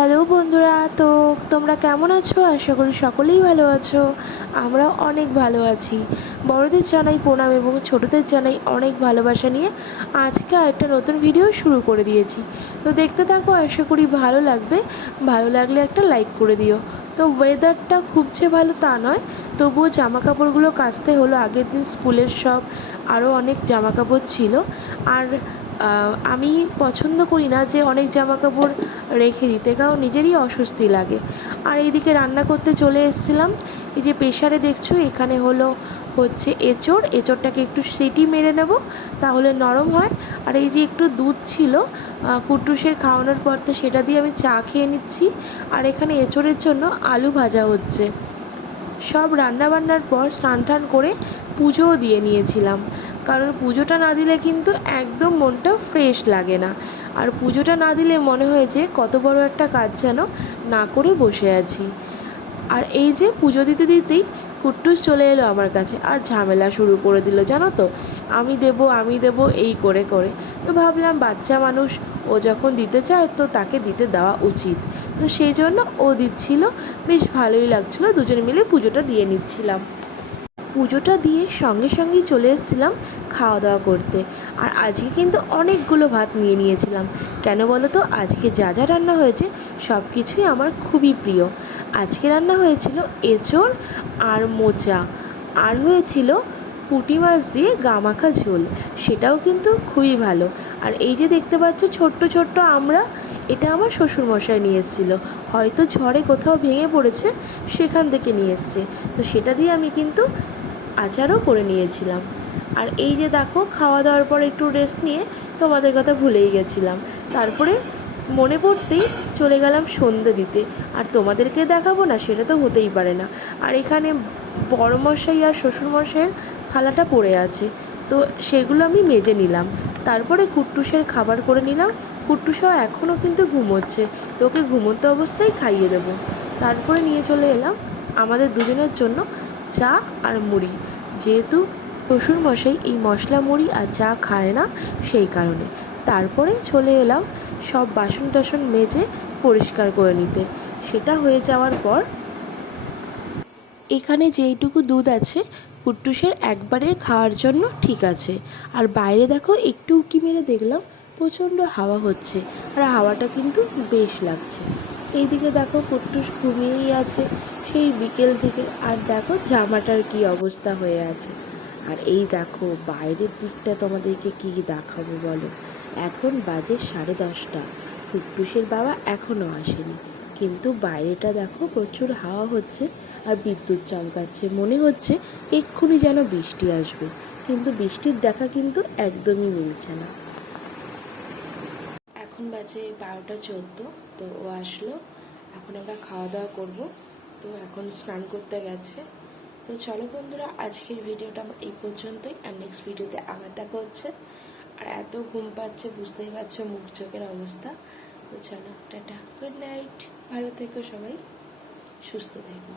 Hello বন্ধুরা, তো তোমরা কেমন আছো? আশা করি সকলেই ভালো আছো। আমরা অনেক ভালো আছি। বড়দের জানাই প্রণাম এবং ছোটদের জানাই অনেক ভালোবাসা নিয়ে আজকে আরেকটা নতুন ভিডিও শুরু করে দিয়েছি। তো দেখতে থাকো, আশা করি ভালো লাগবে। ভালো লাগলে একটা লাইক করে দিও। তো ওয়েদারটা খুব যে ভালো তা নয়, তবুও জামা কাপড়গুলো কাচতে হলো। আগের দিন স্কুলের সব আরও অনেক জামা কাপড় ছিল। আর আমি পছন্দ করি না যে অনেক জামা কাপড় রেখে দিতে, কারণ নিজেরই অস্বস্তি লাগে। আর এইদিকে রান্না করতে চলে এসেছিলাম। এই যে প্রেশারে দেখছো, এখানে হচ্ছে এঁচোড়টাকে একটু সিটি মেরে নেব, তাহলে নরম হয়। আর এই যে একটু দুধ ছিল কুট্টুসের খাওয়ানোর পর, তো সেটা দিয়ে আমি চা খেয়ে নিচ্ছি। আর এখানে এঁচোড়ের জন্য আলু ভাজা হচ্ছে। সব রান্নাবান্নার পর স্নান টান করে পুজোও দিয়ে নিয়েছিলাম, কারণ পুজোটা না দিলে কিন্তু একদম মনটা ফ্রেশ লাগে না। আর পুজোটা না দিলে মনে হয় যে কত বড় একটা কাজ যেন না করে বসে আছি। আর এই যে পুজো দিতে দিতেই কুট্টুস চলে এলো আমার কাছে আর ঝামেলা শুরু করে দিল, জানো তো, আমি দেব এই করে করে। তো ভাবলাম বাচ্চা মানুষ, ও যখন দিতে চায় তো তাকে দিতে দেওয়া উচিত। তো সেই জন্য ও দিচ্ছিল, বেশ ভালোই লাগছিলো। দুজনে মিলে পুজোটা দিয়ে নিচ্ছিলাম। পুজোটা দিয়ে সঙ্গে সঙ্গেই চলে এসেছিলাম খাওয়া দাওয়া করতে। আর আজকে কিন্তু অনেকগুলো ভাত নিয়ে নিয়েছিলাম। কেন বলো তো, আজকে যা যা রান্না হয়েছে সব কিছুই আমার খুবই প্রিয়। আজকে রান্না হয়েছিল এঁচোড় আর মোচা, আর হয়েছিল পুঁটি মাছ দিয়ে গামাখা ঝোল, সেটাও কিন্তু খুবই ভালো। আর এই যে দেখতে পাচ্ছ ছোট্ট ছোট্ট আমরা, এটা আমার শ্বশুরমশাই নিয়ে এসেছিলো। হয়তো ঝড়ে কোথাও ভেঙে পড়েছে, সেখান থেকে নিয়ে এসছে। তো সেটা দিয়ে আমি কিন্তু আচারও করে নিয়েছিলাম। আর এই যে দেখো, খাওয়া দাওয়ার পর একটু রেস্ট নিয়ে তোমাদের কথা ভুলেই গেছিলাম। তারপরে মনে পড়তেই চলে গেলাম সন্ধে দিতে। আর তোমাদেরকে দেখাবো না সেটা তো হতেই পারে না। আর এখানে বড়মশাই আর শ্বশুরমশাইয়ের থালাটা পড়ে আছে, তো সেগুলো আমি মেজে নিলাম। তারপরে কুট্টুসের খাবার করে নিলাম। কুট্টুসও এখনও কিন্তু ঘুমোচ্ছে, তো ওকে ঘুমন্ত অবস্থায় খাইয়ে দেবো। তারপরে নিয়ে চলে এলাম আমাদের দুজনের জন্য চা আর মুড়ি, যেহেতু শ্বশুরমশাই এই মশলা মুড়ি আর চা খায় না, সেই কারণে। তারপরে চলে এলাম সব বাসন টাসন মেজে পরিষ্কার করে নিতে। সেটা হয়ে যাওয়ার পর এখানে যেইটুকু দুধ আছে কুট্টুসের একবারের খাওয়ার জন্য ঠিক আছে। আর বাইরে দেখো, একটু উঁকি মেরে দেখলাম প্রচণ্ড হাওয়া হচ্ছে, আর হাওয়াটা কিন্তু বেশ লাগছে। এইদিকে দেখো কুট্টুস ঘুমিয়েই আছে সেই বিকেল থেকে। আর দেখো জামাটার কি অবস্থা হয়ে আছে। আর এই দেখো বাইরের দিকটা তোমাদেরকে কি দেখাবো বলো। এখন বাজে 10:30। কুট্টুসের বাবা এখনও আসেনি, কিন্তু বাইরেটা দেখো প্রচুর হাওয়া হচ্ছে আর বিদ্যুৎ চমকাচ্ছে। মনে হচ্ছে এক্ষুনি যেন বৃষ্টি আসবে, কিন্তু বৃষ্টির দেখা কিন্তু একদমই মিলছে না। এখন বাজে 12:14। তো ও আসলো, এখন আমরা খাওয়া দাওয়া করবো। তো এখন স্নান করতে গেছে। তো চলো বন্ধুরা, আজকের ভিডিওটা এই পর্যন্তই। আর নেক্সট ভিডিওতে আবার দেখা হচ্ছে। আর এত ঘুম পাচ্ছে, বুঝতেই পারছো মুখ চোখের অবস্থা। তো চলো, টাটা, গুড নাইট, ভালো থেকো সবাই, সুস্থ থেকো।